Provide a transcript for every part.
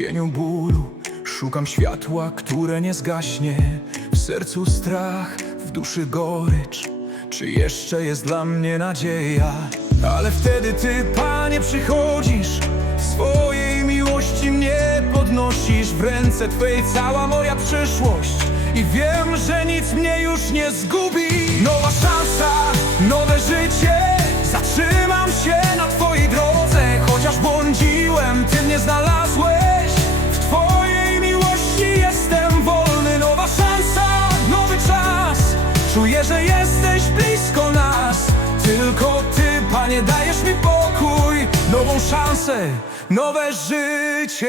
cieniu bólu szukam światła, które nie zgaśnie. W sercu strach, w duszy gorycz. Czy jeszcze jest dla mnie nadzieja? Ale wtedy ty, panie, przychodzisz. Swojej miłości mnie podnosisz. W ręce twej cała moja przyszłość. I wiem, że nic mnie już nie zgubi. Nowa szansa, nowe życie. Zatrzymam się na twojej Nową szansę, nowe życie.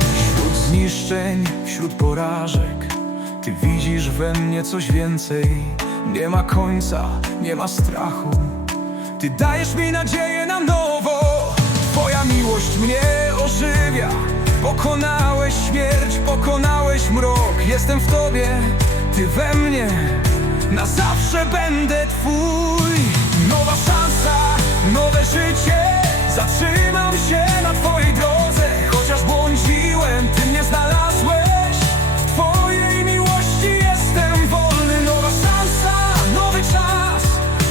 Wśród zniszczeń, wśród porażek Ty widzisz we mnie coś więcej. Nie ma końca, nie ma strachu. Ty dajesz mi nadzieję na nowo. Twoja miłość mnie ożywia. Pokonałeś śmierć, pokonałeś mrok. Jestem w Tobie, Ty we mnie. Na zawsze będę Twój. Nowa szansa, nowe życie. Zatrzymam się na Twojej drodze. Chociaż błądziłem, Ty mnie znalazłeś. W Twojej miłości jestem wolny. Nowa szansa, nowy czas.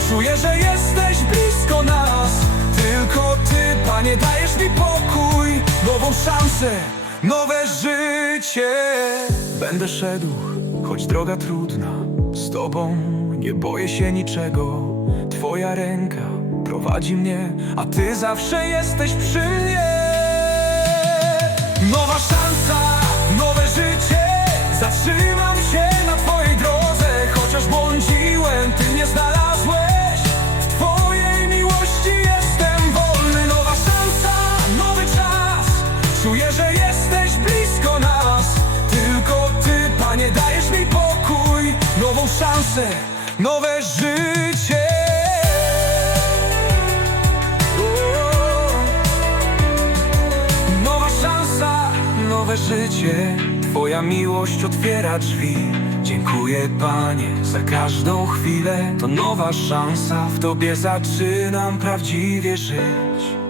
Czuję, że jesteś blisko nas. Tylko Ty, Panie, dajesz mi pokój. Nową szansę, nowe życie. Będę szedł, choć droga trudna Z Tobą nie boję się niczego. Twoja ręka prowadzi mnie A Ty zawsze jesteś przy mnie. Nowa szansa, nowe życie. Zatrzymam się na Twojej drodze. Chociaż błądziłem, Ty mnie znalazłeś. W Twojej miłości jestem wolny. Nowa szansa, nowy czas. Czuję, że jesteś blisko nas. Tylko Ty, Panie, dajesz mi pokój. Nową szansę, nowe życie. Nowa szansa, nowe życie. Twoja miłość otwiera drzwi. Dziękuję Panie za każdą chwilę. To nowa szansa. W Tobie zaczynam prawdziwie żyć